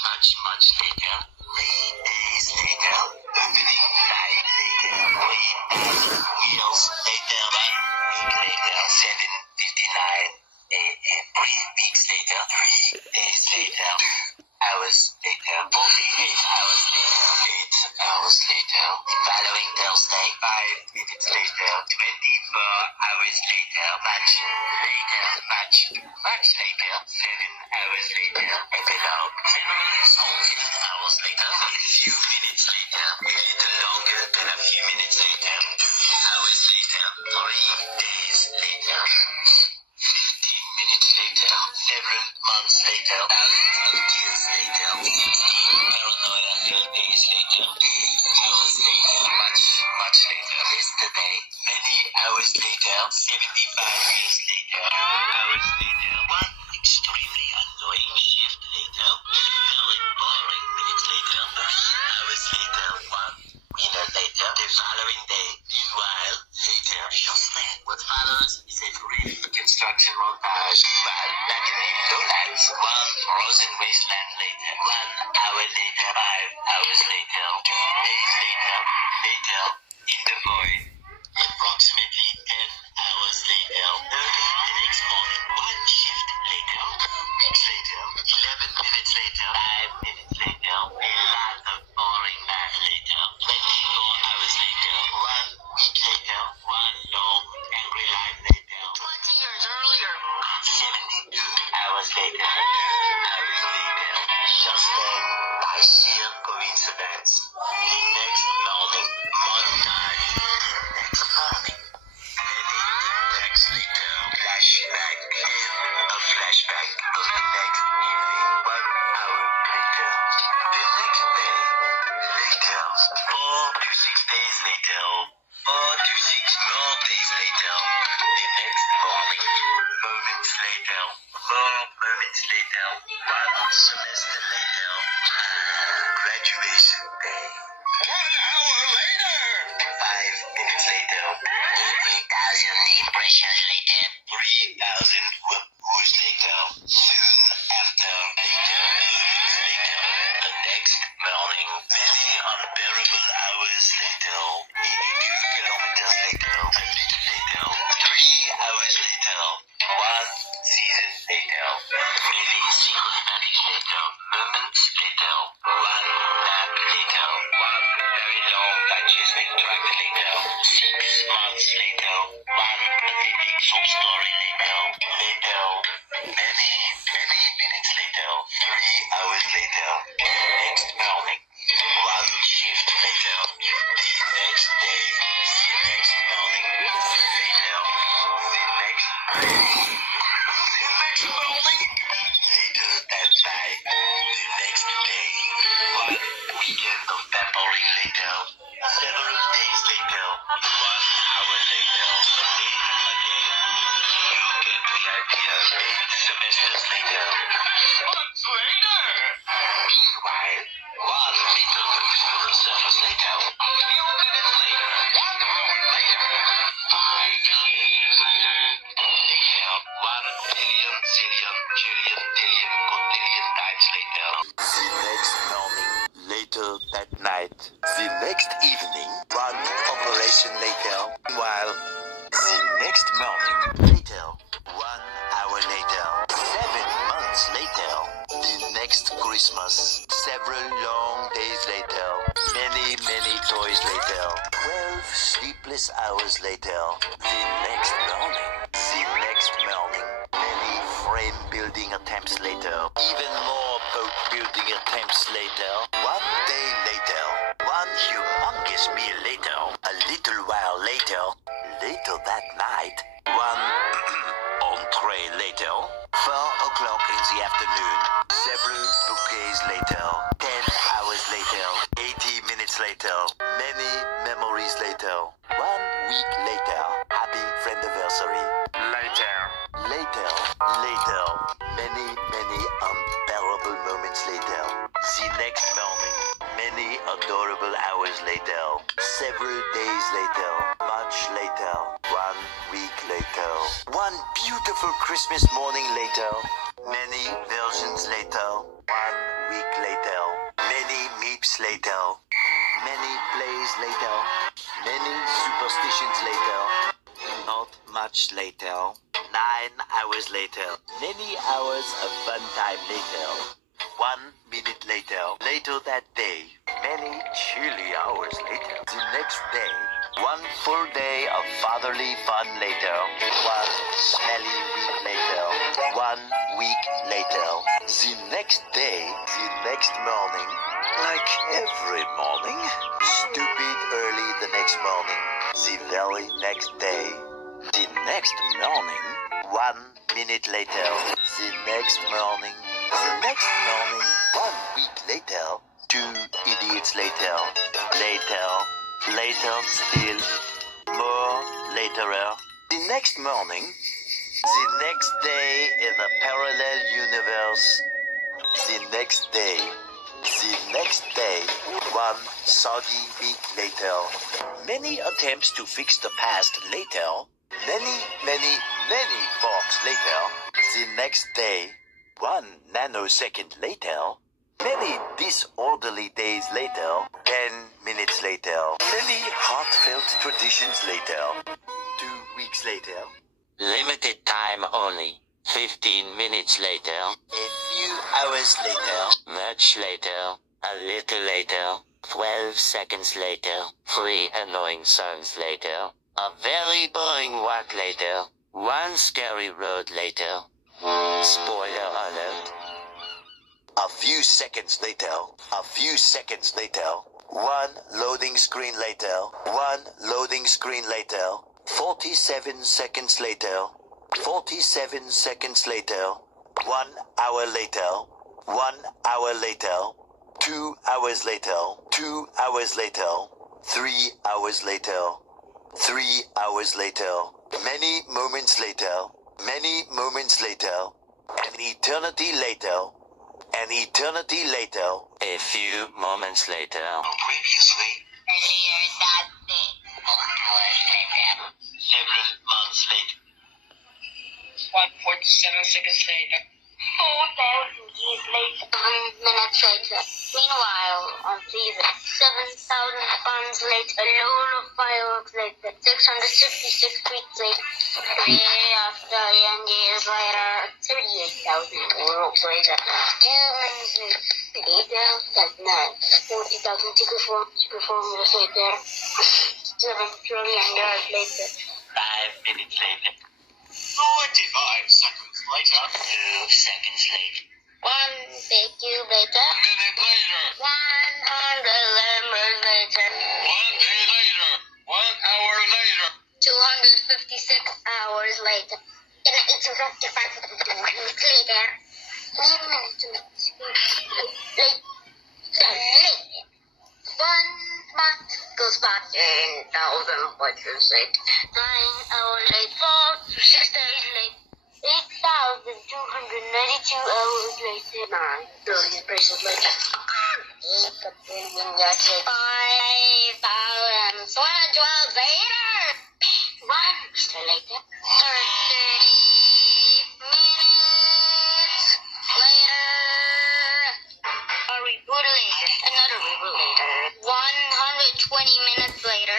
much later. 3 days later. Opening night later. 3,000 years later. 1 week later. 7:59 a.m. 3 weeks later. 3 days later. 2 hours later. 48 hours later. 8 hours later. The following Thursday. 5 minutes later. 24 hours later. Much later. Much later. 7 hours later. Epilogue. 17 hours later. A few minutes later. A little longer than a few minutes later. 2 hours later. 3 days later. 15 minutes later. Several months later. Thousands of years later. 16 paranoia days later. 2 hours later. Much later. Yesterday. Many hours later. 75 years later. 2 hours later. 1 extremely annoying shift later. Very boring minutes later. 3 hours later. 1 minute later. The following day. Meanwhile, later. Just then. What follows is a brief construction montage. Meanwhile, balcony lowlands. 1 frozen wasteland later. 1 hour later. 5 hours later. 2 days later. Later. In the void. Approximately 10 hours later. Early the next morning. 1 shift later. 2 weeks later. 11 minutes later. 5 minutes later. A lot of boring math later. 24 hours later. 1 week later. 1 long angry life later. 20 years earlier. 72 hours later. 2 hours later. Just then, by sheer coincidence, the next morning, montage. Next morning. Many text later. Flashback. A flashback of the next evening. 1 hour later. The next day. Later. 4 to 6 days later. 4 to 6 more days later. The next morning. Moments later. 4 moments later. 1 semester later. Graduation day. 1 hour later. 5 minutes later. 3,000 impressions later. 3,000 whoop-whoos later. Soon after. Later. Moments later. The next morning. Many unbearable hours later. 82 kilometers later. A little later. 3 hours later. 1 season later. Many secret marriage later. Moments later. 1 nap later. 1 very long digestive tract later. 6 months later. 1 pathetic sob story later. Later. Many minutes later. 3 hours later. Next morning. 1 shift later. The next day. The next morning. Later. The next day. The next morning. Later that night. The next day. 1 weekend of pampering later. Several days later. 1 hour later. Later again. You get the idea. 8 semesters later. Months later. Meanwhile, 1 meter to the surface later. A few minutes later. 1 hour later. 5 years later. Later. 1 billion, zillion, trillion, billion, quadrillion times later. The next morning. Later that night. The next evening. 1 operation later. While the next morning. Later. 1 hour later. 7 months later. The next Christmas. Several long days later. Many toys later. 12 sleepless hours later. The next morning. The next morning. Many frame building attempts later. Even more boat building attempts later. 1 day later. 1 humongous meal later. A little while later. Later that night. 1 entree later. 4 o'clock in the afternoon. Several bouquets later. 10 hours later. 80 minutes later. Many memories later. 1 week later. Happy friendiversary. Later. Many unbearable moments later. The next morning. Many adorable hours later. Several days later. Much later. 1 week later. 1 beautiful Christmas morning later. Many versions later. 1 week later. Many meeps later. Many plays later. Many superstitions later. Not much later. 9 hours later. Many hours of fun time later. 1 minute later. Later that day. Many chilly hours later. The next day. 1 full day of fatherly fun later. 1 smelly week later. 1 week later. The next day. The next morning. Like every morning. Stupid early the next morning. The very next day. The next morning. 1 minute later. The next morning. The next morning. 1 week later. 2 idiots later. Later. Later still. More laterer. The next morning. The next day in a parallel universe. The next day. The next day. 1 soggy week later. Many attempts to fix the past later. Many, many, many forks later. The next day. 1 nanosecond later. Many disorderly days later. 10 minutes later. Many heartfelt traditions later. 2 weeks later. Limited time only. 15 minutes later. A few hours later. Much later. A little later. 12 seconds later. 3 annoying songs later. A very boring walk later. 1 scary road later. Spoiler alert. A few seconds later. A few seconds later. 1 loading screen later. 1 loading screen later. 47 seconds later. 47 seconds later. 1 hour later. 1 hour later. 2 hours later. 2 hours later. 3 hours later. 3 hours later. Many moments later. Many moments later. An eternity later. An eternity later. A few moments later. Previously. Earlier that day. 1 hour later. Several months later. 147 seconds later. 4,000 years later. 100 minutes later. Meanwhile, on Caesar, 7,000 funds later. A load of fireworks later. 666 weeks later. Day after young years later. 38,000 fireworks later. 2 minutes later. That night. 40,000 ticket formulas later. 7 trillion years later. 5 minutes later. 45 seconds later. 2 seconds later. 1 big cube later. A minute later. 100 lemurs later. 1 day later. 1 hour later. 256 hours later. In 855 minutes later. 1 minute later. 1 month goes by. 10,000 watches later. 9 hours later. 6 days later. 8,292 hours later. 9 billion braces later. 8 billion years later. 5,000 12 later. 1 star later. 30 minutes later. A reboot later. Another reboot later. 120 minutes later.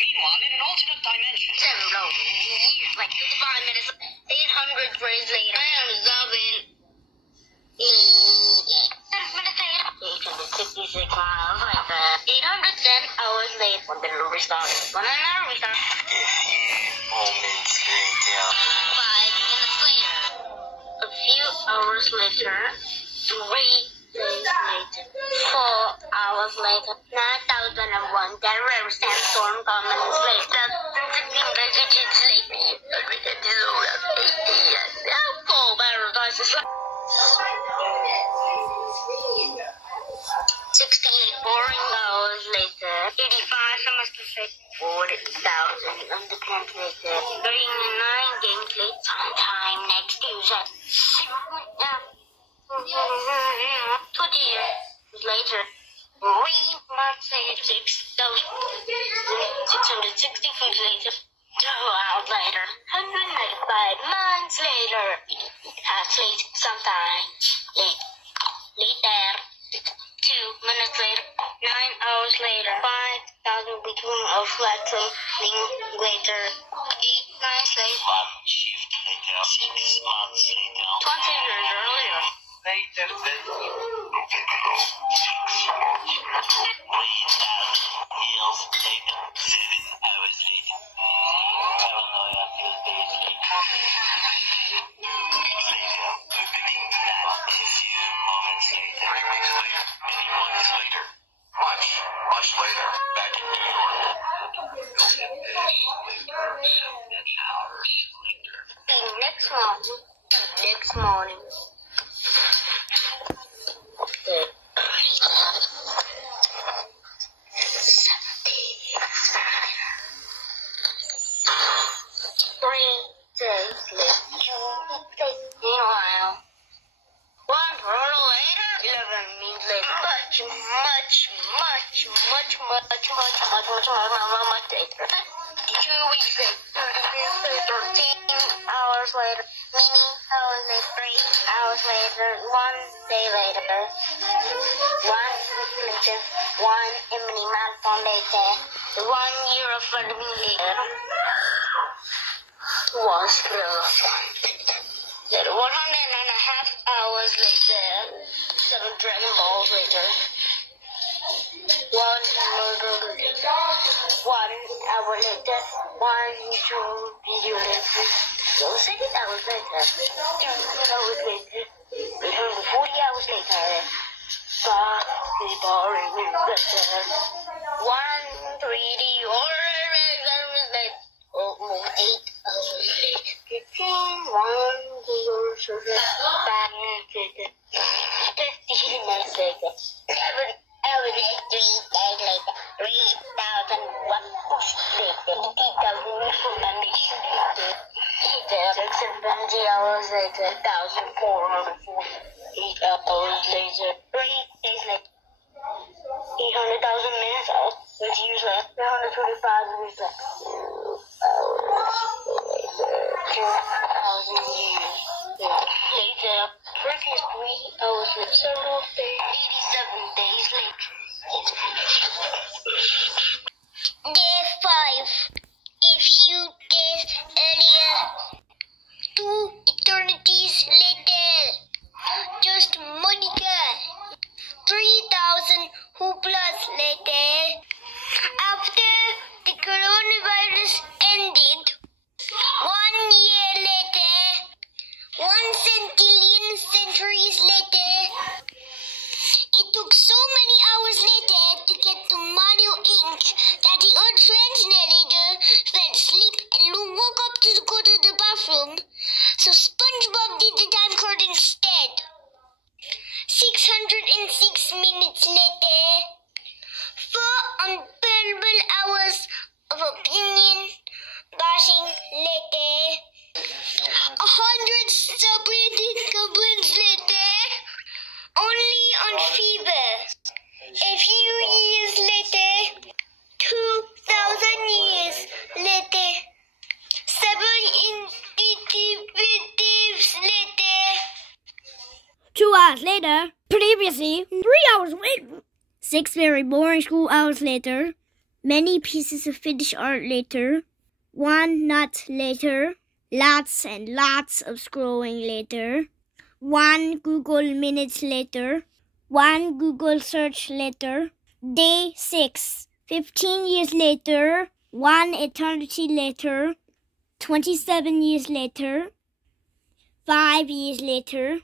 Meanwhile, in an alternate dimension. 7 low years, like 55 minutes. 800 days later. I am Zabin. 856 miles later. 810 hours later. When the restart. When another restart. A few moments later. 5 minutes later. A few hours later. 3 days later. 4 hours later. 9,001 terror sandstorm comments later. 16 digits later. Everything is over. 4 paradises later. 68 boring hours later. 85 semesters later. 40,000 underground later. 39 games later. Sometime next Tuesday. 20 years later. 3 months later. 6,660 feet later. hours later, 195 months later, late sometime, later, 2 minutes later, 9 hours later, 5,000 between of flattening later, 8 nights later, 1 shift later, 6 months later, 20 years earlier, later than 6 months later, 3,000 years later, 7 hours later, paranoia 2 days later, later, opening now, a few moments later, 3 weeks later, many months later, much later, back in New York, million days later, so many hours later. the next morning, Three days later. Meanwhile, 1 hour later, 11 minutes later, much later. 2 weeks later, 13 hours later, many hours later, 3 hours later, 1 day later, 1 week later, 1 mini marathon later, 1 year of running later, 1 spell of fun. 1.5 hours later, 7 Dragon Balls later, 1 murder later, 1 hour later, 1 YouTube video later, 6 hours later, 2 hours later, 840 hours later, 5 boring later, 1 3D horror later, 8 hours later, 1 Google search, 5 minutes later, 15 minutes later, 11 hours later, 3 days later, 3,000 watts later, 80,000 information later, 670 hours later, 1,448 hours later, 3 days later, 800,000 minutes out, 30 years later, 325 years later, 2,000 years later, 23 hours later, several days, 87 days later. Day 5. A few days earlier, 2 eternities later, just Monica. 3,000 hooplas later, after the coronavirus ended, 1 year later, 1 centillion centuries later, it took so many hours later to get to Mario Inc. that the old French narrator fell asleep and woke up to go to the bathroom, so SpongeBob did the time code instead. 606 minutes later, 4 unbearable hours of opinion bashing later, 100 separated goblins later, only on fever. A few years later, 2,000 years later, 7 individuals later. 2 hours later, previously, 3 hours later, 6 very boring school hours later, many pieces of finished art later, 1 nut later, lots and lots of scrolling later, 1 Google minutes later, 1 Google search later, day 6, 15 years later, 1 eternity later, 27 years later, 5 years later,